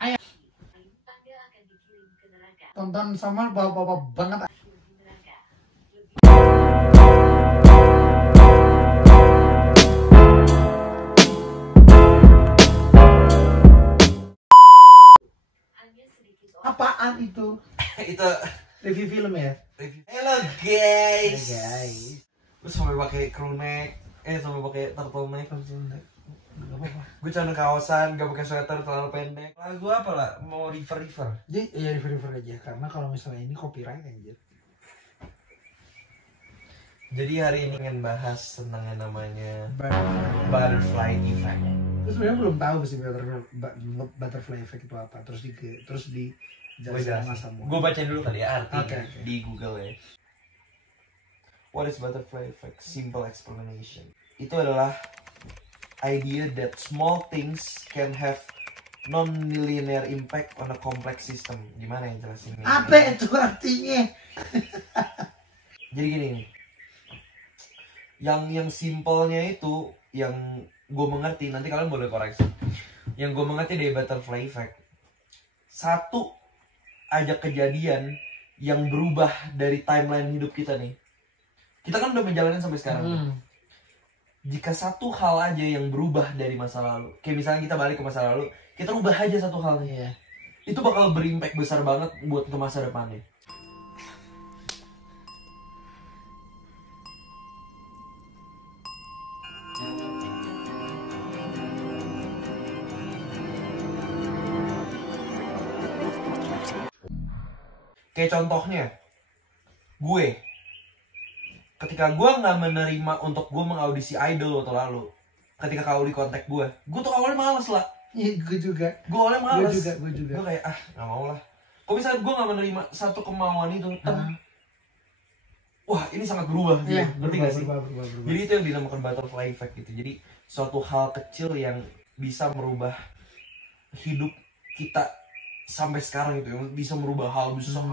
Ayo. Tonton sama bapak-bapak banget. Apaan itu? Itu Review film ya? Hello guys. Hey guys. Gue sampai pakai crew neck, sampai pakai turtleneck. Gue celana kaosan, gak pakai sweater terlalu pendek. Lagu apa lah? Mau river. Jadi ya river aja, karena kalau misalnya ini copyright anjir. Jadi hari ini ingin bahas tentang yang namanya Butterfly. butterfly effect. Terus sebenarnya belum tahu sih butterfly effect itu apa. Terus di jelasin sama. Gue baca dulu kali ya artinya Okay. di Google ya. What is butterfly effect? Simple explanation. Itu adalah idea that small things can have non-linear impact on a complex system. Gimana yang jelasin ini? Apa itu artinya? Jadi gini, yang simpelnya itu, yang gue mengerti, nanti kalian boleh koreksi. Yang gue mengerti dari butterfly effect, satu aja kejadian yang berubah dari timeline hidup kita nih. Kita kan udah menjalani sampai sekarang. Jika satu hal aja yang berubah dari masa lalu, kayak misalnya kita balik ke masa lalu, kita ubah aja satu hal nih, itu bakal berimpact besar banget buat ke masa depannya. Kayak contohnya, ketika gue nggak menerima untuk gue mengaudisi idol waktu lalu, ketika Kauli kontak gue tuh awalnya males lah. Iya, gue juga. Gue awalnya males. Gue juga. Gue kayak nggak mau lah. Kok misalnya gue nggak menerima satu kemauan itu, wah ini sangat berubah. Iya, ngerti nggak sih? Berubah. Jadi itu yang dinamakan butterfly effect gitu. Jadi suatu hal kecil yang bisa merubah hidup kita sampai sekarang gitu, yang bisa merubah hal besar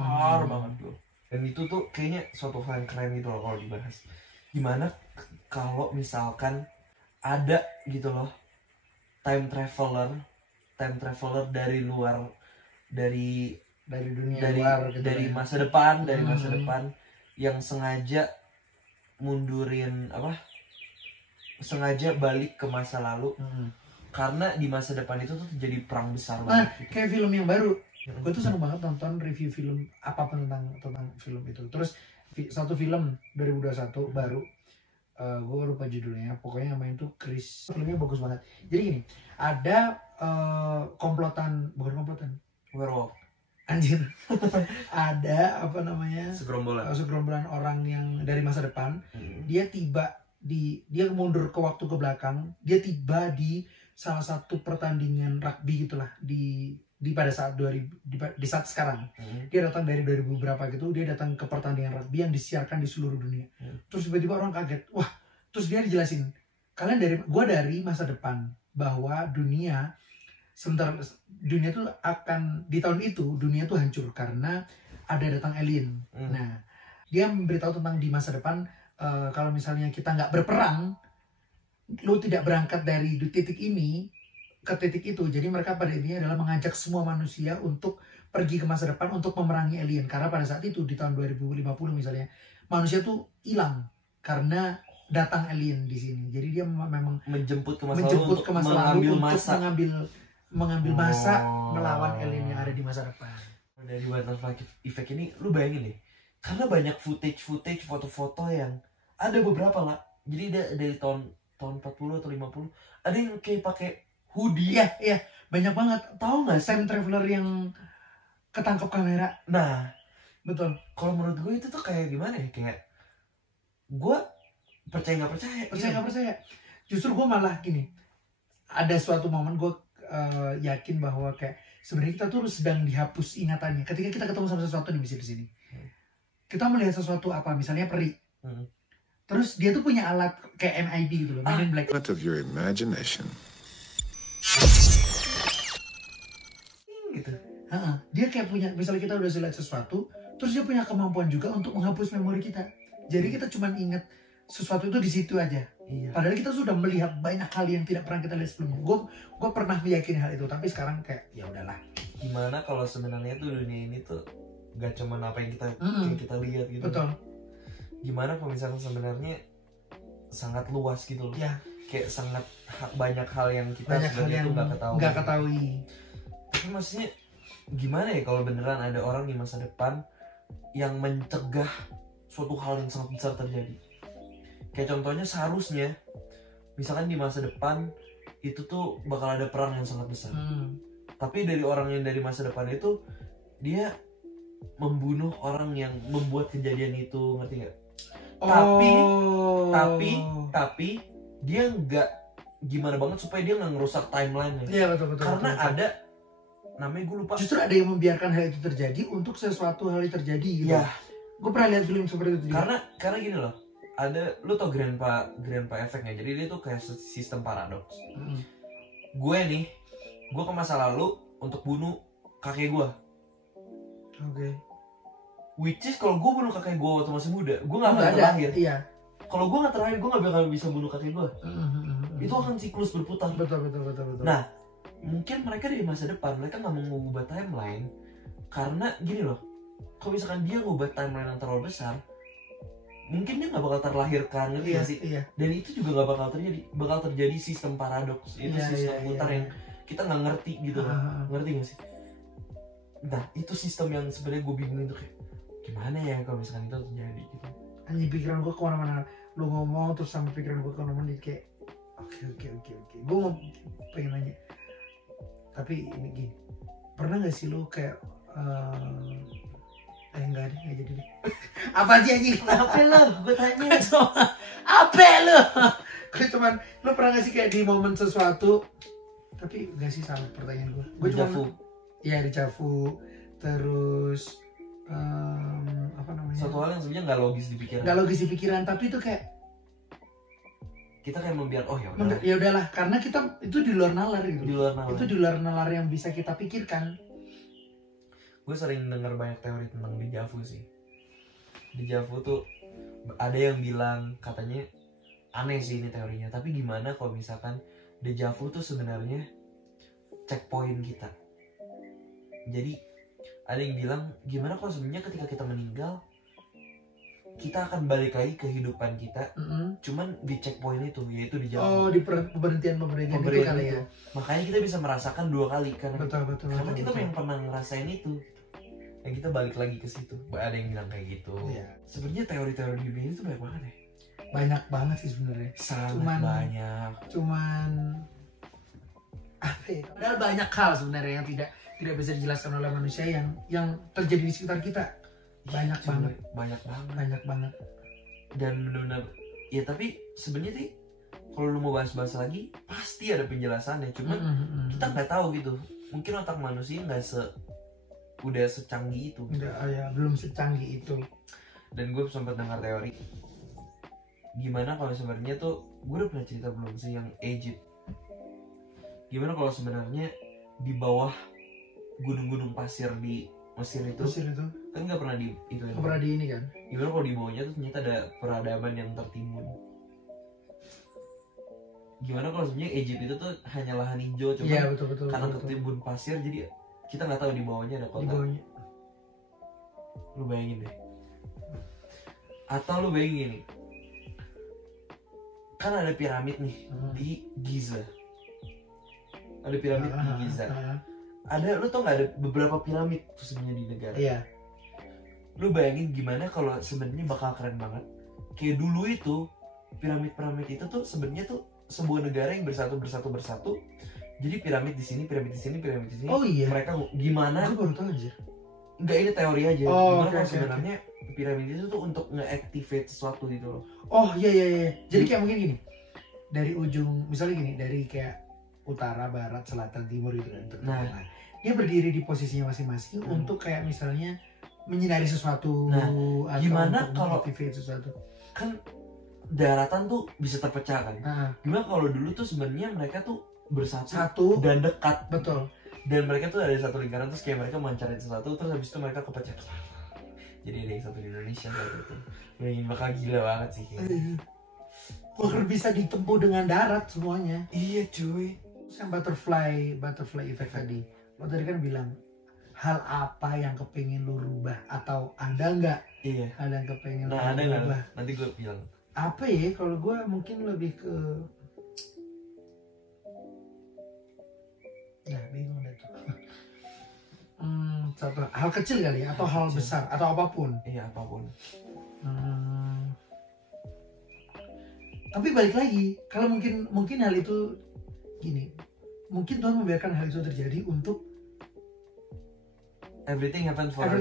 banget loh. Dan itu tuh kayaknya suatu hal yang keren gitu loh kalau dibahas. Gimana kalau misalkan ada gitu loh time traveler dari luar, dari dunia dari luar gitu dari ya. masa depan, masa depan yang sengaja mundurin sengaja balik ke masa lalu. Karena di masa depan itu tuh terjadi perang besar banget gitu. Kayak film yang baru. Gue tuh seneng banget nonton review film apapun tentang film itu. Terus satu film 2021 baru, gue lupa judulnya, pokoknya namanya itu Chris. Filmnya bagus banget. Jadi gini, ada Werewolf. Anjir. Ada segerombolan orang yang dari masa depan. Dia dia mundur ke waktu ke belakang. Dia tiba di salah satu pertandingan rugby gitulah di pada saat di saat sekarang. Dia datang dari 2000 berapa gitu, dia datang ke pertandingan rugby yang disiarkan di seluruh dunia. Terus tiba-tiba orang kaget. Wah, terus dia dijelasin, gua dari masa depan, bahwa dunia tuh akan di tahun itu dunia tuh hancur karena ada datang alien. Nah, dia memberitahu tentang di masa depan, kalau misalnya kita nggak berperang, lu tidak berangkat dari titik ini ke titik itu. Jadi mereka pada intinya adalah mengajak semua manusia untuk pergi ke masa depan untuk memerangi alien. Karena pada saat itu di tahun 2050 misalnya, manusia tuh hilang karena datang alien di sini. Jadi dia memang menjemput ke masa lalu untuk mengambil masa melawan alien yang ada di masa depan. Dari butterfly effect ini lu bayangin deh, karena banyak footage foto-foto yang ada beberapa lah. Jadi dari tahun 40 atau 50 ada yang kayak pakai hoodie. Iya, banyak banget. Tahu nggak time traveler yang ketangkep kamera? Nah, betul. Kalau menurut gue itu tuh kayak gimana ya? Kayak gue percaya nggak percaya. Justru gue malah gini. Ada suatu momen gue yakin bahwa kayak sebenarnya kita tuh sedang dihapus ingatannya. Ketika kita ketemu sama sesuatu di sini, kita melihat sesuatu apa, misalnya peri. Terus dia tuh punya alat kayak MIB gitu loh, Men in Black. Out of your imagination. Gitu. Dia kayak punya, misalnya kita udah lihat sesuatu, terus dia punya kemampuan juga untuk menghapus memori kita. Jadi kita cuma ingat sesuatu itu di situ aja. Iya. Padahal kita sudah melihat banyak hal yang tidak pernah kita lihat sebelumnya. Gue pernah meyakini hal itu, tapi sekarang kayak ya udahlah. gimana kalau sebenarnya tuh dunia ini tuh gak cuma apa yang kita lihat gitu. Betul. Gimana kalau misalkan sebenarnya sangat luas gitu loh. Ya. Kayak sangat banyak hal yang kita sebenarnya tuh gak ketahui. Tapi maksudnya gimana ya kalau beneran ada orang di masa depan yang mencegah suatu hal yang sangat besar terjadi. Kayak contohnya seharusnya misalkan di masa depan itu tuh bakal ada perang yang sangat besar. Tapi dari orang yang dari masa depan itu dia membunuh orang yang membuat kejadian itu, ngerti nggak? Tapi dia nggak gimana banget supaya dia nggak ngerusak timeline-nya. Iya betul. Karena ada namanya gue lupa. Justru ada yang membiarkan hal itu terjadi untuk sesuatu hal yang terjadi gitu. Ya. Gue pernah lihat film seperti itu juga. Karena gini loh. Ada, lu tau Grandpa Effect nggak? Jadi dia tuh kayak sistem paradoks. Gue ke masa lalu untuk bunuh kakek gue. Oke. Which is kalau gue bunuh kakek gue waktu masih muda, gue nggak akan terlahir. Iya. Kalau gue nggak terlahir, gue nggak bakal bisa bunuh kakek gue. Itu akan siklus berputar. Betul. Nah, mungkin mereka di masa depan mereka nggak mau mengubah timeline karena gini loh. Kalau misalkan dia ngubah timeline yang terlalu besar, mungkin dia nggak bakal terlahirkan, ngerti nggak sih? Iya. Dan itu juga nggak bakal terjadi. Bakal terjadi sistem paradoks. Itu sistem putar yang kita nggak ngerti gitu loh. Ngerti nggak sih? Nah, itu sistem yang sebenarnya gue bingung itu kayak gimana ya kalau misalkan itu terjadi gitu. Anjir, pikiran gue kemana-mana. Lu ngomong terus sama pikiran gue kemana-mana kayak oke. Gue mau pengen nanya. Tapi ini gini, pernah nggak sih lu kayak enggak jadi deh. Apa sih anjing? Apa lo? Gue tanya. Apa lo? Gue cuman, lu pernah gak sih kayak di momen sesuatu, tapi gak sih salah pertanyaan gue. Gue cuma iya dejavu. Terus apa namanya? Satu hal yang sebenarnya nggak logis di pikiran. Nggak logis di pikiran, tapi itu kayak kita kayak membiarkan, oh ya udah. Ya udahlah, karena kita itu di luar nalar gitu. Di luar nalar. Itu di luar nalar yang bisa kita pikirkan. Gue sering dengar banyak teori tentang dejavu sih. Dejavu tuh ada yang bilang katanya aneh sih ini teorinya. Tapi gimana kalau misalkan dejavu tuh sebenarnya checkpoint kita. Jadi ada yang bilang gimana kalau sebenarnya ketika kita meninggal kita akan balik lagi ke kehidupan kita, cuman di checkpoint itu, yaitu di jalan. Oh, di pemberhentian itu kali ya. Makanya kita bisa merasakan 2 kali karena betul, kita yang pernah ngerasain itu. Yang kita balik lagi ke situ. Ada yang bilang kayak gitu. Iya. Sebenarnya teori-teori di dunia itu banyak banget ya. Banyak banget sih sebenarnya. Sangat banyak. Cuman apa ya? Padahal banyak hal sebenarnya yang tidak bisa dijelaskan oleh manusia yang terjadi di sekitar kita. Banyak banget. Dan benar-benar ya, tapi sebenarnya sih kalau lu mau bahas-bahas lagi pasti ada penjelasannya, cuman kita nggak tahu gitu. Mungkin otak manusia udah secanggih itu. Belum secanggih itu. Dan gue sempat dengar teori gimana kalau sebenarnya tuh, gue udah pernah cerita belum sih yang Egypt. Gimana kalau sebenarnya di bawah gunung-gunung pasir di Mesir itu kan nggak pernah pernah di ini kan. Gimana kalau di bawahnya tuh ternyata ada peradaban yang tertimbun. Gimana kalau sebenarnya Egypt itu tuh hanya lahan hijau, cuma karena tertimbun pasir jadi kita nggak tahu di bawahnya ada kota. Di bawahnya. Lu bayangin deh. Atau lu bayangin nih, kan ada piramid nih di Giza. Ada piramid di Giza. Lu tau nggak ada beberapa piramid tuh sebenarnya di negara. Iya. Lu bayangin gimana kalau sebenarnya bakal keren banget. Kayak dulu itu piramid itu tuh sebenarnya tuh sebuah negara yang bersatu. Jadi piramid di sini. Oh iya. Mereka gimana? Gue baru tahu aja. Enggak, ini teori aja. Gimana kalau sebenarnya piramid itu tuh untuk nge-activate sesuatu gitu loh. Oh iya. Jadi kayak mungkin gini. Dari ujung, misalnya gini, dari kayak utara, barat, selatan, timur gitu kan. Nah, dia berdiri di posisinya masing-masing untuk kayak misalnya menyinari sesuatu. Nah, gimana kalau activate sesuatu? Kan daratan tuh bisa terpecah kan. Gimana kalau dulu tuh sebenarnya mereka tuh bersatu dan dekat. Betul. Dan mereka tuh ada satu lingkaran, terus kayak mereka mencari sesuatu, terus habis itu mereka kepecah. Jadi ada yang satu di Indonesia kayak gitu. Ini bakal gila banget sih kayaknya. Bahkan bisa ditempuh dengan darat semuanya. Iya cuy. Yang butterfly effect tadi. Lo tadi kan bilang hal apa yang kepingin lu rubah atau ada nggak? Iya. Hal yang kepingin lu rubah? Nanti gue bilang. Apa ya? Kalau gue mungkin lebih ke, nah bingung deh tuh. Satu hal kecil kali ya, atau hal besar atau apapun. Iya apapun. Tapi balik lagi, kalau mungkin hal itu gini, mungkin Tuhan membiarkan hal itu terjadi untuk everything happen for a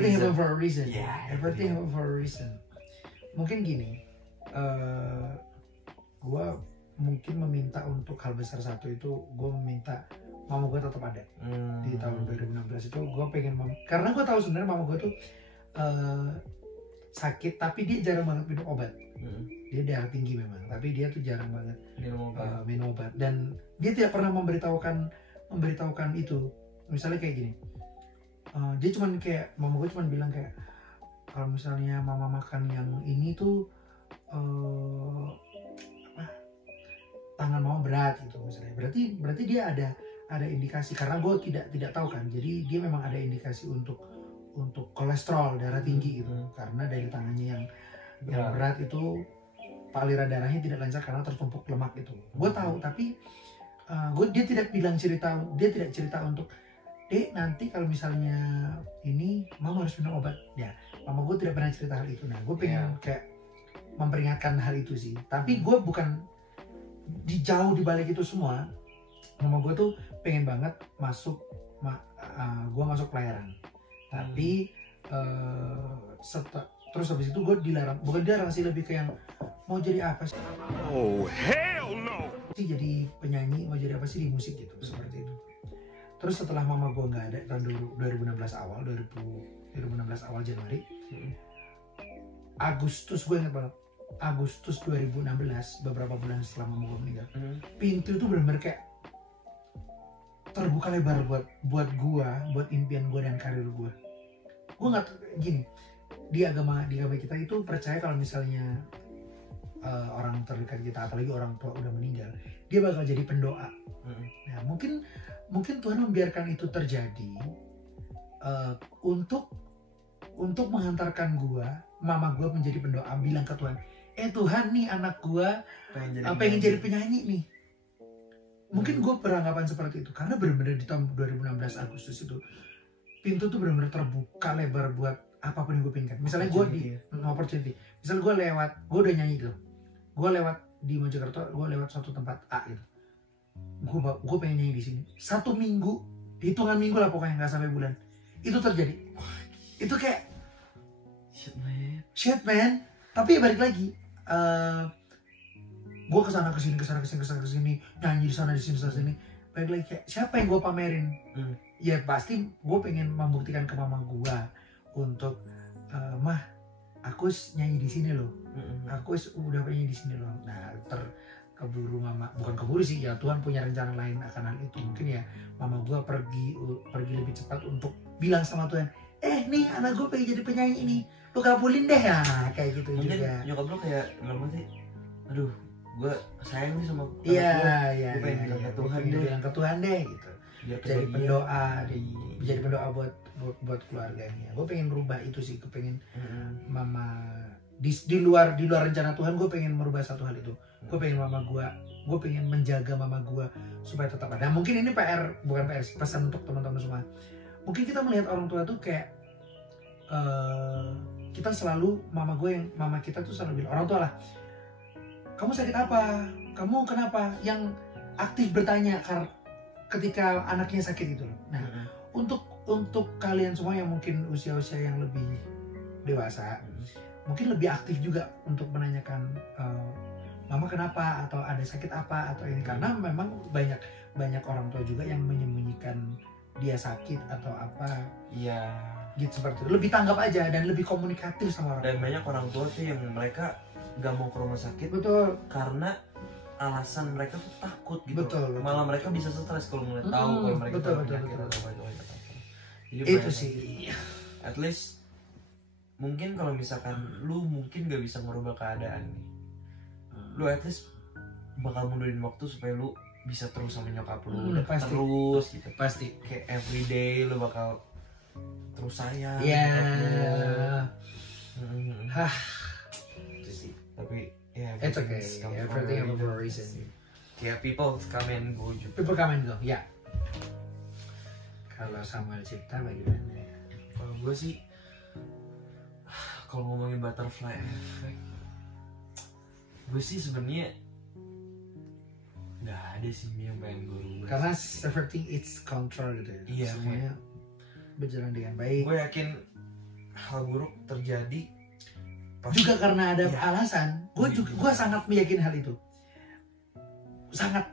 reason. Yeah, everything happen for a reason. Mungkin gini, gue mungkin meminta untuk hal besar satu itu, gue meminta mama gue tetap ada di tahun 2016 itu. Gue pengen karena gue tahu sebenarnya mama gue tuh sakit, tapi dia jarang banget minum obat. Dia darah tinggi memang, tapi dia tuh jarang banget minum obat. Dan dia tidak pernah memberitahukan itu. Misalnya kayak gini, dia cuman kayak, mama gue cuman bilang kayak, kalau misalnya mama makan yang ini tuh tangan mama berat gitu misalnya, berarti dia ada indikasi, karena gue tidak tahu kan. Jadi dia memang ada indikasi untuk kolesterol, darah tinggi gitu, karena dari tangannya yang berat itu aliran darahnya tidak lancar karena tertumpuk lemak itu. Gue tahu, tapi dia tidak cerita untuk, Dek, nanti kalau misalnya ini mama harus minum obat. Ya, mama gue tidak pernah cerita hal itu. Nah, gue pengen kayak memperingatkan hal itu sih. Tapi gue bukan jauh di balik itu semua. Mama gue tuh pengen banget gue masuk pelayaran. Tapi terus habis itu gue dilarang. Bukan dilarang sih, lebih ke yang mau jadi apa sih? Oh hell no! Jadi penyanyi, mau jadi apa sih di musik gitu, seperti itu. Terus setelah mama gue nggak ada tahun 2016 awal Januari, Agustus, gue ingat banget, Agustus 2016, beberapa bulan setelah mama gue meninggal, pintu itu benar-benar kayak terbuka lebar buat gue, buat impian gue dan karir gue. Gue nggak gini, di agama kita itu percaya kalau misalnya orang terdekat kita, apalagi orang tua udah meninggal, dia bakal jadi pendoa. Nah, mungkin Tuhan membiarkan itu terjadi untuk menghantarkan mama gua menjadi pendoa, bilang ke Tuhan, Tuhan nih anak gua pengen jadi penyanyi nih. Mungkin gue beranggapan seperti itu, karena benar-benar di tahun 2016 Agustus itu pintu tuh benar-benar terbuka lebar buat apapun yang gue pinginkan. Misalnya gue di opportunity, misalnya gue udah nyanyi gitu, gue lewat di Mojokerto, gue lewat suatu tempat A gitu, gue pengen nyanyi di sini. 1 minggu, hitungan minggu lah pokoknya, nggak sampai bulan, itu terjadi. Itu kayak shit man. Tapi balik lagi, gue kesana kesini, nyanyi di sana di sini. Balik lagi kayak, siapa yang gue pamerin? Ya pasti gue pengen membuktikan ke mama gue untuk, mah, aku nyanyi di sini loh, aku udah penyanyi di sini loh. Nah, keburu mama, bukan keburu sih, ya Tuhan punya rencana lain akan hal itu. Mungkin ya mama gue pergi lebih cepat untuk bilang sama Tuhan, nih anak gue pengen jadi penyanyi nih, lu kabulin deh ya, kayak gitu. Mungkin juga nyokap lu kayak ngomong sih, aduh gue sayang nih sama iya, gue pengen bilang ke Tuhan deh gitu, jadi pendoa buat keluarganya. Gue pengen merubah itu sih, gue pengen mama di luar rencana Tuhan, gue pengen merubah satu hal itu. Gue pengen gue pengen menjaga mama gue supaya tetap ada. Mungkin ini bukan PR, pesan untuk teman-teman semua. Mungkin kita melihat orang tua tuh kayak kita selalu, mama kita tuh selalu bilang, orang tua lah, kamu sakit apa? Kamu kenapa? Yang aktif bertanya ketika anaknya sakit itu loh. Nah, untuk kalian semua yang mungkin usia-usia yang lebih dewasa, mungkin lebih aktif juga untuk menanyakan, mama kenapa, atau ada sakit apa, atau ini. Karena memang banyak orang tua juga yang menyembunyikan dia sakit atau apa. Iya. Gitu, seperti itu. Lebih tanggap aja dan lebih komunikatif sama orang. Dan banyak orang tua tuh yang mereka gak mau ke rumah sakit. Betul. Karena alasan mereka tuh takut gitu. Betul. Malah mereka bisa stres kalau ngeliat tahu kalau mereka betul. Jadi itu sih. At least mungkin kalau misalkan lu mungkin gak bisa merubah keadaan nih, lu at least bakal mundurin waktu supaya lu bisa terus sama nyokap lu, pasti. terus gitu. Pasti. Kayak everyday lu bakal terus sayang. Itu sih. Tapi ya it's okay, everything have a reason. Yeah, people come and go juga. People come and go, ya. Kalau Samuel Cipta bagaimana? Kalau gue sih, kalau ngomongin butterfly effect, gue sih sebenarnya nggak ada sih yang pengen gue rubah. Karena everything it's control gitu ya. Iya, semuanya berjalan dengan baik. Gue yakin hal buruk terjadi juga karena ada alasan. Gue sangat meyakini hal itu. Sangat.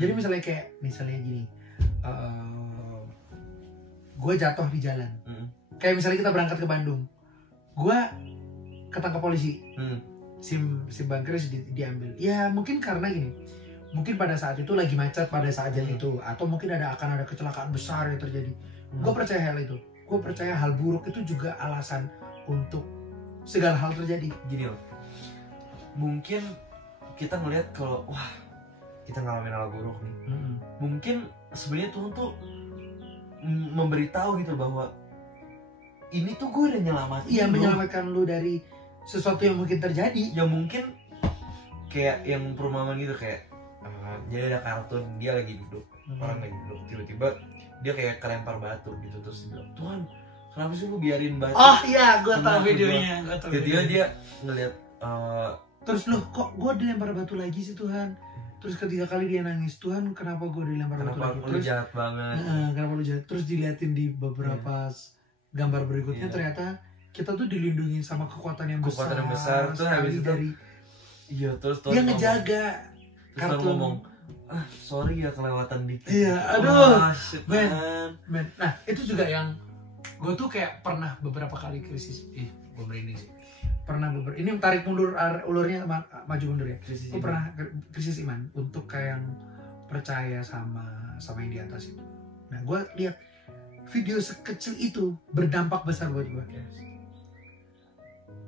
Jadi misalnya gini, gue jatuh di jalan. Kayak misalnya kita berangkat ke Bandung, gue ketangkap polisi, sim Bang Kris diambil. Ya mungkin karena gini, mungkin pada saat itu lagi macet pada saat jam itu, atau mungkin akan ada kecelakaan besar yang terjadi. Gue percaya hal itu. Gue percaya hal buruk itu juga alasan untuk segala hal terjadi. Gini loh, mungkin kita ngelihat kalau wah kita ngalamin hal buruk nih, mungkin sebenarnya Tuhan tuh memberitahu gitu bahwa ini tuh gue udah nyelamatin. Iya, menyelamatkan lu dari sesuatu yang mungkin terjadi. Ya mungkin kayak yang perumpamaan gitu, kayak jadi ada kartun dia lagi duduk, orang lagi duduk, tiba-tiba dia kayak kelempar batu gitu, terus dia bilang, Tuhan kenapa sih lu biarin batu? Oh iya, gue tahu videonya. Tiba-tiba dia ngeliat terus loh kok gue dilempar batu lagi sih Tuhan. Terus ketiga kali dia nangis, Tuhan kenapa gue dilempar batu lagi? Kenapa lu jahat banget? Kenapa lu jahat? Terus diliatin di beberapa gambar berikutnya, ternyata kita tuh dilindungi sama kekuatan yang besar. Terus habis itu dari terus dia ngejaga. Terus kartun ngomong, sorry ya kelewatan dikit. Iya, aduh. Man. Nah itu juga yang gue tuh kayak pernah beberapa kali krisis. Gue merinding sih. Ini tarik mundur ulurnya maju mundur ya. Gue pernah krisis iman untuk kayak yang percaya sama yang di atas itu. Nah gue lihat video sekecil itu berdampak besar buat gue.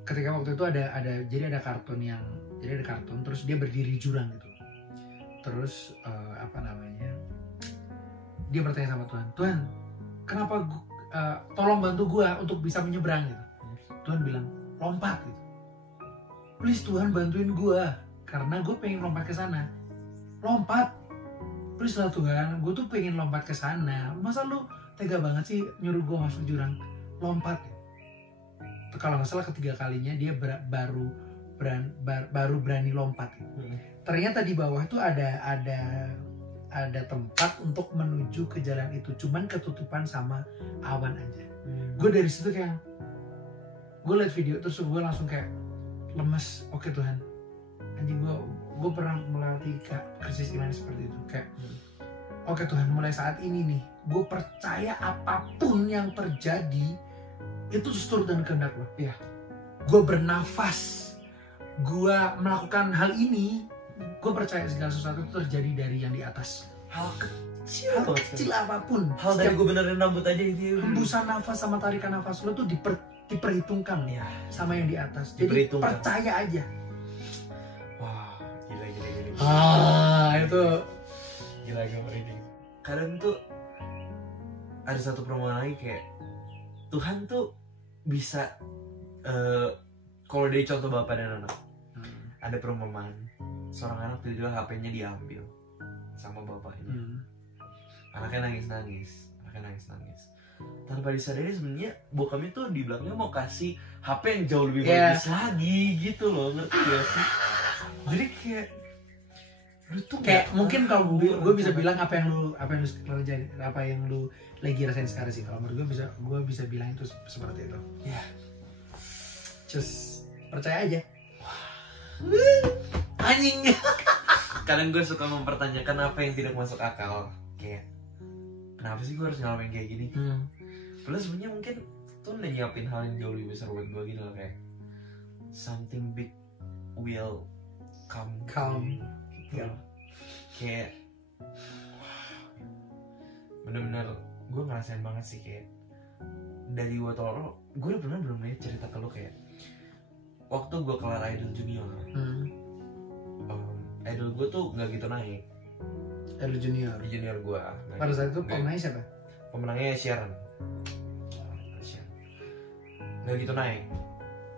Ketika waktu itu ada kartun terus dia berdiri di jurang gitu. Terus dia bertanya sama Tuhan, kenapa tolong bantu gue untuk bisa menyeberang gitu. Tuhan bilang lompat gitu. Please Tuhan bantuin gue karena gue pengen lompat ke sana. Lompat. Please lah Tuhan, gue tuh pengen lompat ke sana. Masa lu tega banget sih nyuruh gue masuk jurang? Lompat. Kalau nggak salah ketiga kalinya dia baru berani lompat. Ternyata di bawah itu ada tempat untuk menuju ke jalan itu, cuman ketutupan sama awan aja. Gue dari situ kayak gue liat video terus gue langsung kayak lemes. Oke Tuhan, anjing gue pernah melewati krisis iman seperti itu. Kayak oke Tuhan, mulai saat ini nih gue percaya apapun yang terjadi itu seturut dan kehendak lo. Ya, gue bernafas, gue melakukan hal ini, gue percaya segala sesuatu itu terjadi dari yang di atas. Hal kecil apapun. Hal dari gue benerin rambut aja gitu. Hembusan nafas sama tarikan nafas lo tuh diperhitungkan ya sama yang di atas. Jadi percaya aja. Wah, gila. Itu gila merinding. Kadang tuh ada satu perumpamaan lagi kayak Tuhan tuh bisa kalau dari contoh bapak dan anak. Ada perumpamaan seorang anak tiba-tiba HP-nya diambil sama bapaknya. Anaknya nangis. Tanpa disadari sebenarnya bokapnya tuh di belakangnya mau kasih HP yang jauh lebih bagus lagi gitu loh, ngerti gak sih? Jadi kayak lu tuh kayak mungkin kalau gue bisa bilang apa yang lu kerjain, apa yang lu lagi rasain sekarang sih. Kalau menurut gue bisa bilang itu seperti itu. Ya, just percaya aja. Anjing. Kadang gue suka mempertanyakan apa yang tidak masuk akal. Kayak kenapa sih gue harus ngalamin kayak gini? Padahal sebenarnya mungkin tuh udah nyiapin hal yang jauh lebih besar buat gue gitu loh, kayak something big will come. Gitu. Kayak bener-bener gue ngerasain banget sih, kayak dari gue tau lo, gue udah pernah belum cerita ke lo kayak waktu gue kelar Idol Junior. Idol gue tuh gak gitu naik. Idol Junior gue pada saat itu pemenangnya siapa? Pemenangnya Sharon. nggak gitu naik.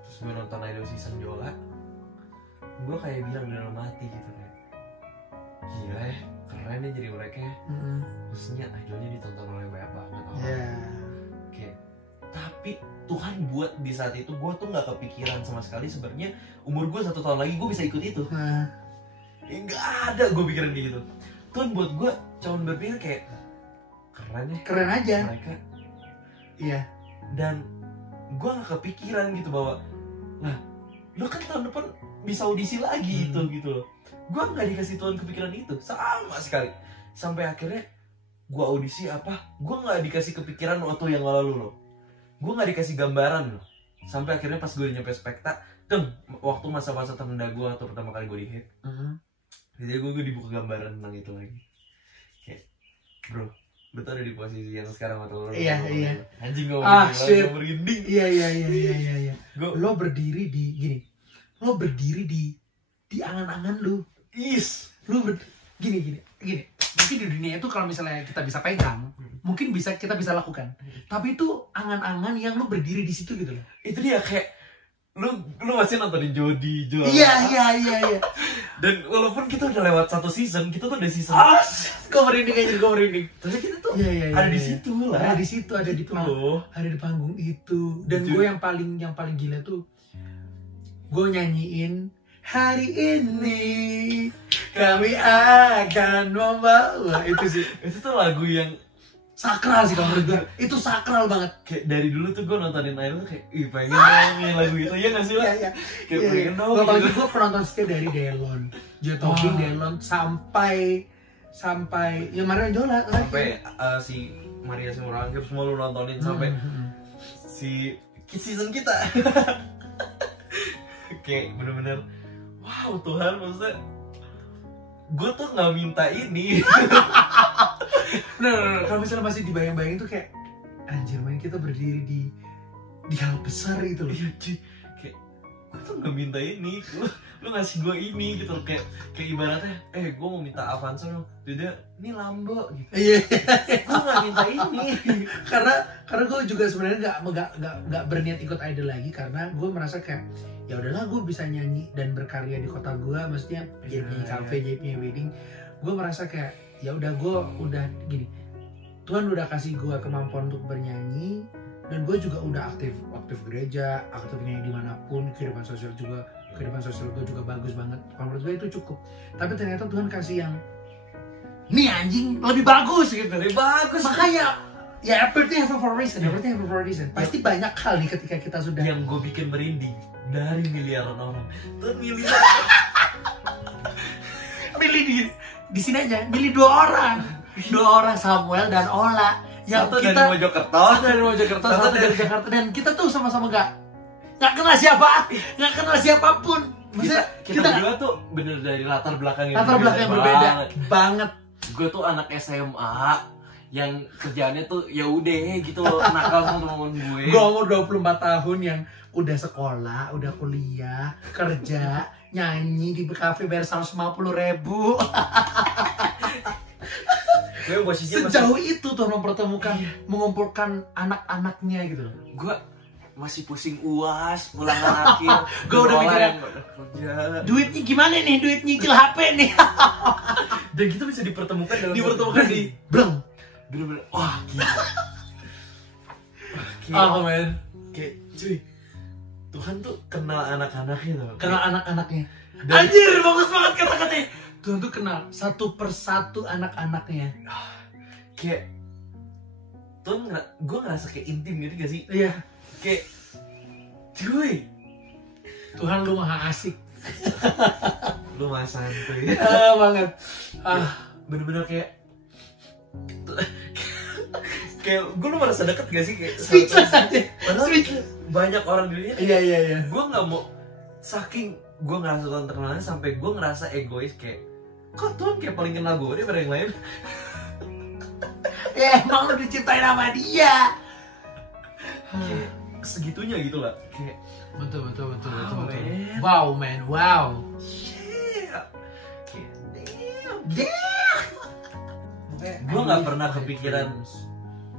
Terus gue nonton Idol season Jola, gue kayak bilang dalam hati gitu kayak gila ya, keren ya jadi mereka ya. Maksudnya idolnya ditonton oleh banyak banget orang. Kayak tapi Tuhan buat di saat itu gue tuh nggak kepikiran sama sekali sebenarnya umur gue 1 tahun lagi gue bisa ikut itu. Nggak ada gue pikiran kayak gitu. Tuhan buat gue cuma berpikir kayak keren ya, keren aja mereka. Iya. Dan gue nggak kepikiran gitu bahwa nah lu kan tahun depan bisa audisi lagi itu gitu loh. Gue nggak dikasih Tuhan kepikiran itu sama sekali. Sampai akhirnya gue audisi apa, gue nggak dikasih kepikiran waktu yang lalu loh. Gue nggak dikasih gambaran loh. Sampai akhirnya pas gue nyampe spekta, waktu masa-masa terendah gue atau pertama kali gue di-hit, jadi gue dibuka gambaran tentang itu lagi. Kayak bro, lu tuh ada di posisi yang sekarang atau lo? Iya. Anjing gue merinding. Iya. Lo berdiri di gini. Lo berdiri di angan-angan lu. Lu gini. Mungkin di dunia itu kalau misalnya kita bisa pegang, mungkin kita bisa lakukan. Tapi itu angan-angan yang lu berdiri di situ gitu loh. Itu dia kayak lu masih nontonin Jody. Iya. Dan walaupun kita udah lewat 1 season, kita tuh udah season. Gue merinding. Tapi kita tuh Iya, ada di situ lah. Ada di situ, ada di panggung itu. Dan gue yang paling gila tuh, gue nyanyiin hari ini kami akan membawa. Itu sih. Itu tuh lagu yang sakral sih kalau menurut gue. Itu sakral banget. Kayak dari dulu tuh gue nontonin Idol tuh kayak pengen nyanyi lagu itu. Iya gak sih lah? Iya. Kayak pengen dong. Apalagi gue penonton setia dari Delon, Joe Talking Delon sampai yang Mario Jola. Sampai si Maria Simorangkir semua lu nontonin sampai si season kita. Kayak bener-bener wow Tuhan, maksudnya gue tuh nggak minta ini. Bener. Kalau misalnya masih dibayang-bayangin tuh kayak anjir main kita berdiri di hal besar gitu loh. Iya cuy, kayak gue tuh nggak minta ini, lu ngasih gue ini gitu loh. Kayak ibaratnya gue mau minta Avanza dong, dia ini Lambo gitu. Iya. Gue nggak minta ini. karena gue juga sebenarnya nggak berniat ikut Idol lagi karena gue merasa kayak ya udahlah gue bisa nyanyi dan berkarya di kota gue, maksudnya jadi cafe, jadi wedding. Gue merasa kayak ya udah gue udah gini, Tuhan udah kasih gue kemampuan untuk bernyanyi dan gue juga udah aktif gereja, aktif nyanyi dimanapun, kehidupan sosial gue juga bagus banget. Menurut gue itu cukup. Tapi ternyata Tuhan kasih yang nih anjing lebih bagus gitu, lebih bagus. Makanya ya everything have a reason. Pasti banyak hal nih ketika kita sudah. Yang gue bikin merinding dari miliaran orang, tuh milih di sini aja, milih 2 orang Samuel dan Ola. Yang satu kita dari Mojokerto, satu dari Jakarta, dan kita tuh sama-sama nggak kenal siapapun. Maksudnya kita berdua tuh bener dari latar belakang yang berbeda banget. Gue tuh anak SMA yang kerjaannya tuh ya udah gitu nakal sama teman gue. Gue umur 24 tahun yang udah sekolah, udah kuliah, kerja, nyanyi di kafe bayar 150.000. Sejauh itu tuh mengumpulkan anak-anaknya gitu. Gue masih pusing UAS, ulangan akhir. Gue udah mikirin duitnya gimana nih, duit nyicil HP nih. Dan kita bisa dipertemukan di Bleng. Bener-bener, wah gila. Men. Kayak cuy, Tuhan tuh kenal anak-anaknya loh. Kenal anak-anaknya. Anjir, bagus banget kata-katanya. Tuhan tuh kenal satu persatu anak-anaknya. Kayak Tuhan gue ngerasa kayak intim gitu gak sih? Iya. Kayak cuy, Tuhan lu maha asik. Lu maha santuy. Banget. Bener-bener kayak gue lu merasa deket gak sih? Kayak speechless aja. Banyak orang di dunia. Iya. Gue nggak mau, saking gue ngerasa Tuhan terkenalnya sampai gue ngerasa egois kayak kok Tuhan kayak paling kenal gue daripada yang lain. Ya emang lu dicintain sama dia. Kayak segitunya gitu lah. Kayak betul. Wow man, wow. Gue nggak pernah kepikiran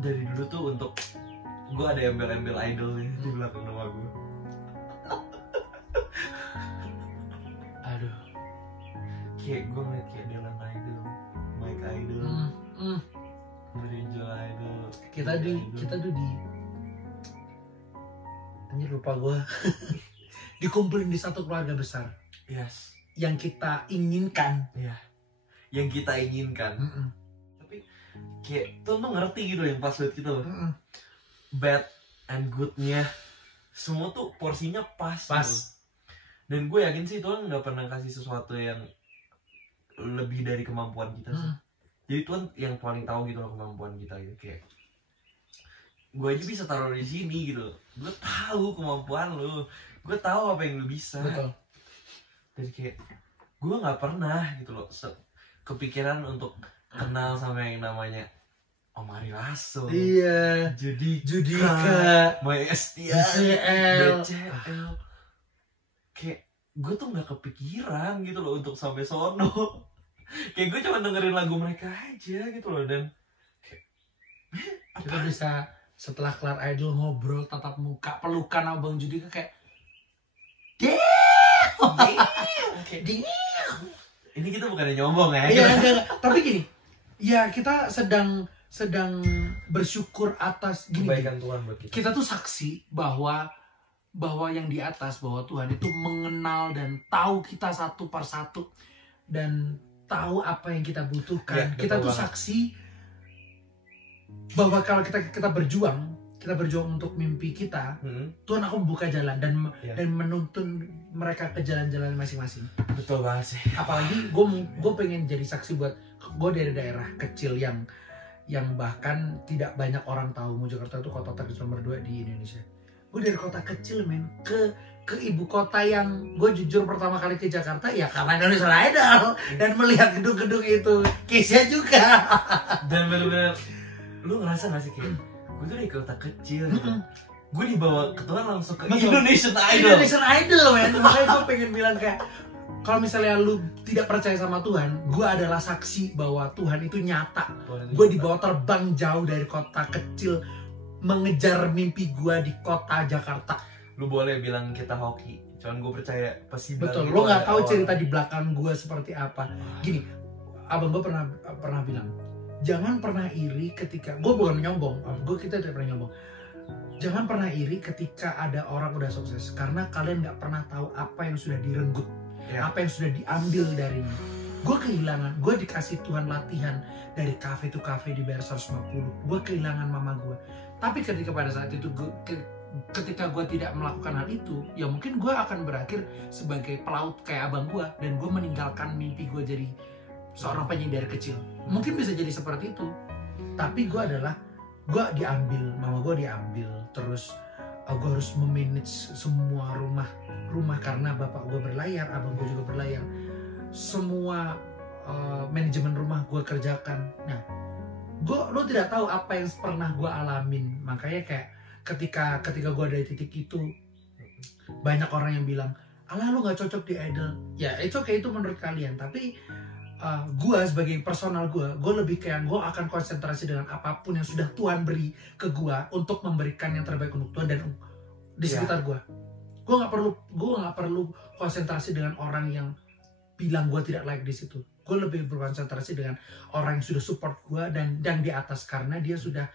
dari dulu tuh untuk gue ada embel-embel idolnya di belakang nama gue. Aduh, Kayak gue ngeliat kayak Dylan Idol, Mike Idol, Angel Idol. kita tuh di anjir lupa gue dikumpulin di satu keluarga besar. Yes. Yang kita inginkan. Iya. Yang kita inginkan. Tapi kayak tuh ngerti gitu yang pas liat kita loh. Bad and good-nya semua tuh porsinya pas. Gitu. Dan gue yakin sih Tuhan nggak pernah kasih sesuatu yang lebih dari kemampuan kita sih. Jadi Tuhan yang paling tahu gitu loh kemampuan kita gitu. Kayak gue aja bisa taruh di sini gitu. Gue tahu kemampuan lo. Gue tahu apa yang lo bisa. Betul. Jadi kayak gue nggak pernah gitu loh kepikiran untuk kenal sama yang namanya Omari Lasso, iya, Judika, Maya Estian, BCL. Kayak gue tuh nggak kepikiran gitu loh untuk sampai sono. Kayak gue cuma dengerin lagu mereka aja gitu loh. Dan kayak, kita bisa setelah kelar Idol ngobrol tatap muka pelukan sama Bang Judika kayak ini kita bukannya nyombong ya? Iya, enggak. Tapi gini, ya kita sedang bersyukur atas gini. Kebaikan Tuhan buat kita. Kita tuh saksi bahwa yang di atas, bahwa Tuhan itu mengenal dan tahu kita satu persatu dan tahu apa yang kita butuhkan. Ya, kita tuh saksi bahwa kalau kita berjuang untuk mimpi kita, Tuhan akan membuka jalan dan menuntun mereka ke jalan-jalan masing-masing. Betul banget sih. Apalagi gue pengen jadi saksi buat gue dari daerah kecil yang bahkan tidak banyak orang tahu Mojokerto itu kota terkecil nomor 2 di Indonesia. Gue dari kota kecil ke ibu kota yang gue jujur pertama kali ke Jakarta ya karena Indonesia Idol dan melihat gedung-gedung itu. Keisha juga. Dan bener-bener lu ngerasa gak sih kayak gue tuh dari kota kecil gitu. Gue dibawa ke Tuhan langsung ke Indonesian Idol men. Makanya gue pengen bilang kayak kalau misalnya lu tidak percaya sama Tuhan, gue adalah saksi bahwa Tuhan itu nyata. Gue dibawa terbang jauh dari kota kecil mengejar mimpi gue di kota Jakarta. Lu boleh bilang kita hoki, cuman gue percaya pasti. Betul, lu nggak tahu cerita di belakang gue seperti apa. Gini, abang gue pernah bilang, jangan pernah iri ketika gue bukan menyombong, kita tidak pernah nyombong. Jangan pernah iri ketika ada orang udah sukses, karena kalian nggak pernah tahu apa yang sudah direnggut, apa yang sudah diambil darinya. Gue kehilangan, gue dikasih Tuhan latihan dari cafe to cafe di bayar 150. Gue kehilangan mama gue. Tapi ketika pada saat itu ketika gue tidak melakukan hal itu, ya mungkin gue akan berakhir sebagai pelaut kayak abang gue dan gue meninggalkan mimpi gue jadi seorang penyanyi dari kecil. Mungkin bisa jadi seperti itu. Tapi gue diambil, mama gue diambil, terus gue harus memanage semua rumah karena bapak gue berlayar, abang gue juga berlayar. Semua manajemen rumah gue kerjakan. Nah, lo tidak tahu apa yang pernah gue alamin. Makanya kayak ketika gue ada di titik itu, banyak orang yang bilang, alah lu gak cocok di Idol. Ya itu kayak itu menurut kalian. Tapi gue sebagai personal gue lebih kayak gue akan konsentrasi dengan apapun yang sudah Tuhan beri ke gue untuk memberikan yang terbaik untuk Tuhan dan di sekitar gue. Gue nggak perlu konsentrasi dengan orang yang bilang gue tidak like di situ. Gue lebih berkonsentrasi dengan orang yang sudah support gue dan di atas karena dia sudah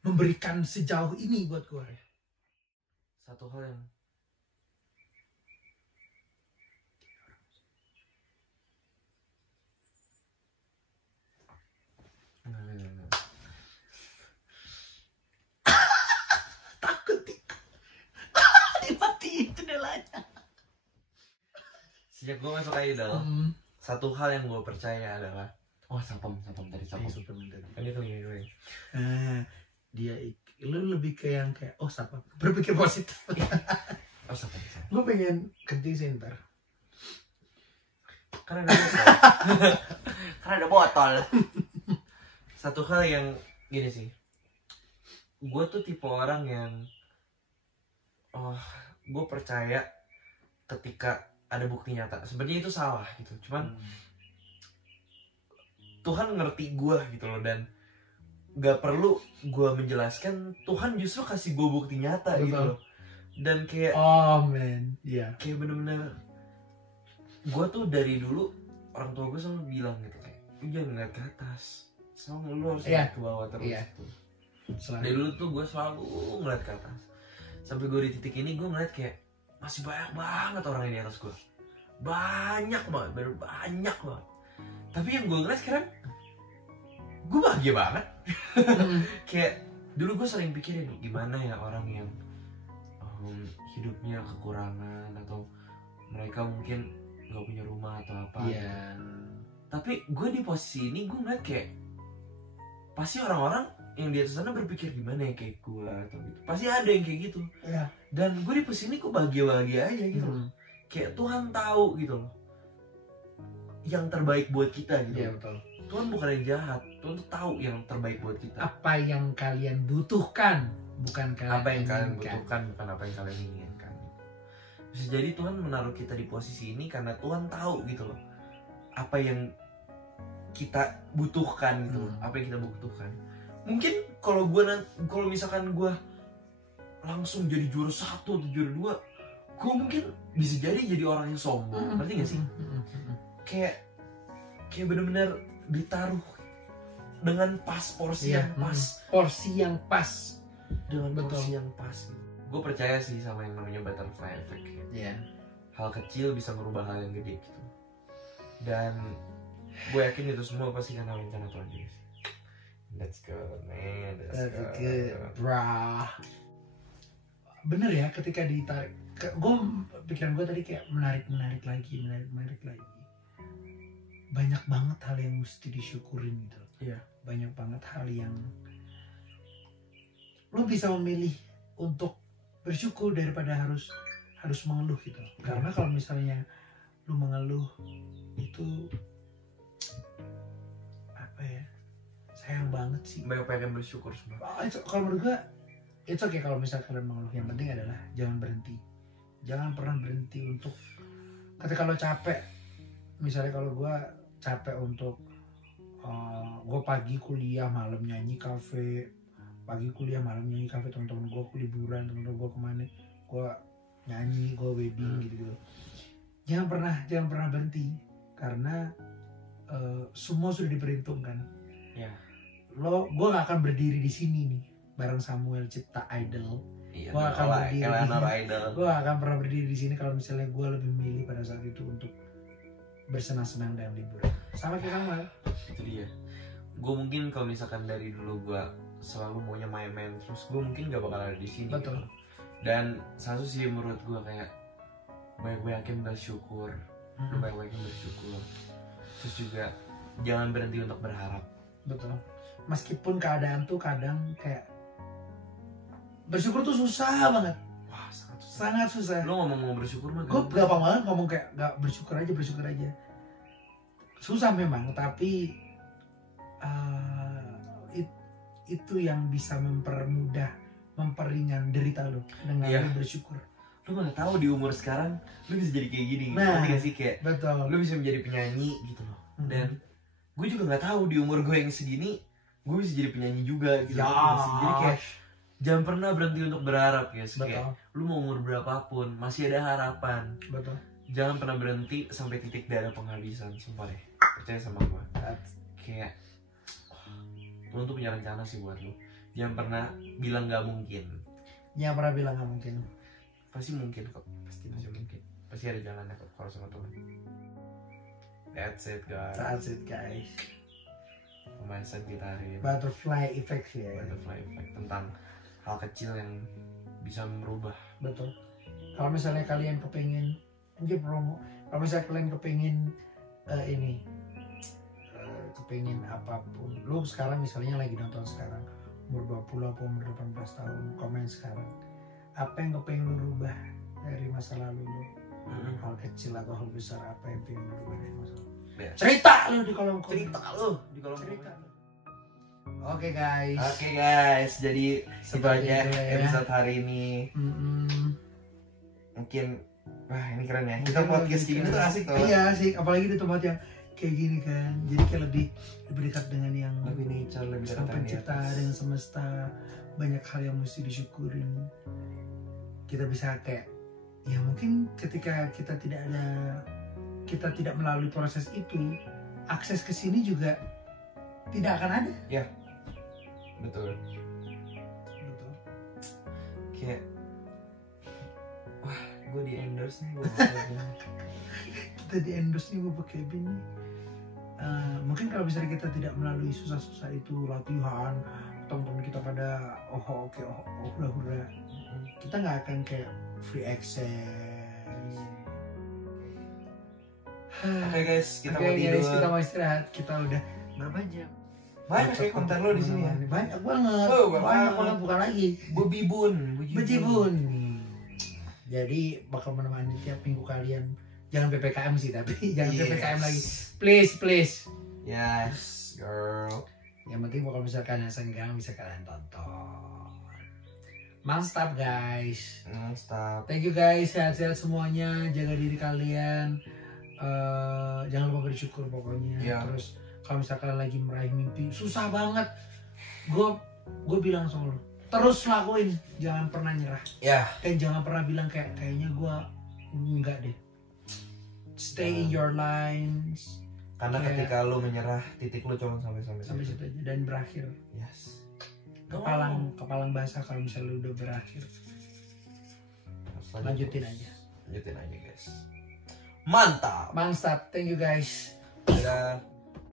memberikan sejauh ini buat gue. Satu hal yang takut dimatiin jendelanya. Sejak gue masuk Idol, satu hal yang gue percaya adalah sapam tadi sapam kan itu gini. Dia lu lebih ke yang kayak sapam berpikir positif. Sapam. Gue pengen kencing sih ntar. Karena ada botol. Satu hal yang gini sih, gue tuh tipe orang yang gue percaya ketika ada bukti nyata. Sebenarnya itu salah gitu, cuman Tuhan ngerti gue gitu loh, dan gak perlu gue menjelaskan, Tuhan justru kasih gue bukti nyata. Betul. Gitu loh. Dan kayak kayak bener-bener gue tuh dari dulu orang tua gue selalu bilang gitu kayak jangan ngeliat ke atas, selalu lu harus ngeliat ke bawah terus. Dari dulu tuh gue selalu ngeliat ke atas, sampai gue di titik ini gue ngeliat kayak masih banyak banget orang yang di atas gue, banyak banget, baru banyak banget. Tapi yang gue ngeliat sekarang gue bahagia banget. Kayak dulu gue sering pikirin gimana ya orang yang hidupnya kekurangan atau mereka mungkin nggak punya rumah atau apa. Tapi gue di posisi ini gue ngeliat kayak pasti orang-orang yang di atas sana berpikir gimana ya kayak gue atau gitu. Pasti ada yang kayak gitu. Dan gue di posisi ini gue bahagia aja gitu. Kayak Tuhan tahu gitu loh yang terbaik buat kita gitu. Betul. Tuhan bukan yang jahat, Tuhan tuh tahu yang terbaik buat kita. Apa yang kalian butuhkan, bukan kalian apa yang kalian butuhkan, bukan apa yang kalian inginkan. Bisa jadi Tuhan menaruh kita di posisi ini karena Tuhan tahu gitu loh apa yang kita butuhkan gitu loh, apa yang kita butuhkan. Mungkin kalau misalkan gue langsung jadi juara 1 atau juara 2, gue mungkin bisa jadi orang yang sombong. Ngerti gak sih? Kayak benar-benar ditaruh dengan pas porsi yang pas, dengan porsi yang pas. Gue percaya sih sama yang namanya butterfly effect. Hal kecil bisa merubah hal yang gede gitu. Dan gue yakin itu semua pasti karena rencana Tuhan juga sih. Let's go man, that's good brah. Bener ya, ketika ditarik, pikiran gue tadi kayak menarik lagi. Banyak banget hal yang mesti disyukurin gitu. Banyak banget hal yang lo bisa memilih untuk bersyukur daripada harus mengeluh gitu. Karena kalau misalnya lo mengeluh itu apa ya, sayang banget sih. Banyak pengen bersyukur semua. Kalau menurut gue it's okay kalau misalnya kalian mengeluh. Yang penting adalah jangan pernah berhenti untuk ketika lo capek. Misalnya kalau gue capek untuk gue pagi kuliah malam nyanyi kafe, teman-teman gue liburan, teman-teman gue kemana, gue nyanyi, gue wedding gitu. Jangan pernah berhenti karena semua sudah diperhitungkan. Gue gak akan berdiri di sini nih bareng Samuel Cipta Idol. Gue akan pernah berdiri di sini kalau misalnya gue lebih milih pada saat itu untuk bersenang-senang dan liburan. Sama kayak Samuel. Itu dia. Gue mungkin kalau misalkan dari dulu gue selalu maunya main-main terus, gue mungkin gak bakal ada di sini. Betul. Gitu. Dan satu sih menurut gue kayak banyak-banyakin bersyukur. Banyak-banyakin bersyukur. Terus juga jangan berhenti untuk berharap. Betul. Meskipun keadaan tuh kadang kayak bersyukur tuh susah banget. Wah, sangat susah. Lo ngomong bersyukur mah gue gampang banget ngomong kayak gak bersyukur aja. Susah memang, tapi itu yang bisa memperingan derita lo dengan lo bersyukur. Lo gak tahu di umur sekarang lo bisa jadi kayak gini. Nah, gak sih kayak betul. Lo bisa menjadi penyanyi gitu loh. Dan gue juga gak tahu di umur gue yang segini gue bisa jadi penyanyi juga gitu. Jadi kayak jangan pernah berhenti untuk berharap guys. Kayak lu mau umur berapapun masih ada harapan. Betul. Jangan pernah berhenti sampai titik darah penghabisan. Sumpah deh, percaya sama gue. Kayak Tuhan tuh punya rencana sih buat lu. Jangan pernah bilang gak mungkin. Jangan pernah bilang gak mungkin. Pasti mungkin kok. Pasti masih mungkin. Pasti ada jalannya kok kalau sama Tuhan. That's it guys. Pembahasan kita hari ini Butterfly effect ya. Butterfly effect tentang hal kecil yang bisa merubah. Betul. Kalau misalnya kalian kepengen kalau misalnya kalian kepengen apapun, lu sekarang misalnya lagi nonton sekarang umur 20 atau umur 18 tahun, komen sekarang apa yang kepengen lu rubah dari masa lalu lu. Hal kecil atau hal besar apa yang pengen lu rubah dari masa lalu. Cerita lu di kolom komentar. Oke guys, jadi itu aja episode hari ini. Mungkin ini keren ya. Kita podcast gini tuh asik tuh. Iya asik, apalagi di tempat yang kayak gini kan, jadi kayak lebih dekat dengan yang lebih nature, lebih sang pencipta, dengan semesta. Banyak hal yang mesti disyukurin. Kita bisa kayak ya mungkin ketika kita tidak melalui proses itu, akses ke sini juga tidak akan ada. Ya, betul. Kayak wah, gue di endorse nih, kita di endorse nih gue pakai Kevin nih. Mungkin kalau misalnya kita tidak melalui susah-susah itu, latihan, teman-teman kita pada hura-hura, kita nggak akan kayak free access. Oke guys, kita mau tidur. Kita mau istirahat. Kita udah berapa jam? Banyak kayak konten lo di sini ya. Banyak banget. Banyak banget, bukan lagi. Bejibun. Jadi bakal menemani tiap minggu kalian. Jangan PPKM sih, tapi jangan PPKM lagi. Please. Yes, girl. Yang penting kalau misalkan yang senggang bisa kalian tonton. Mantap guys. Thank you guys, sehat-sehat semuanya, jaga diri kalian. Jangan lupa bersyukur pokoknya. Terus kalau misalkan lagi meraih mimpi susah banget, gue bilang sama lo, terus lakuin, jangan pernah nyerah. Dan jangan pernah bilang kayaknya gue enggak deh. Stay in your lines. Karena ketika lo menyerah, titik lo cuma sampai situ aja dan berakhir. Yes. Kepalang basah kalau misalnya udah berakhir. Lanjutin aja guys. Mantap. Thank you guys. Dadah.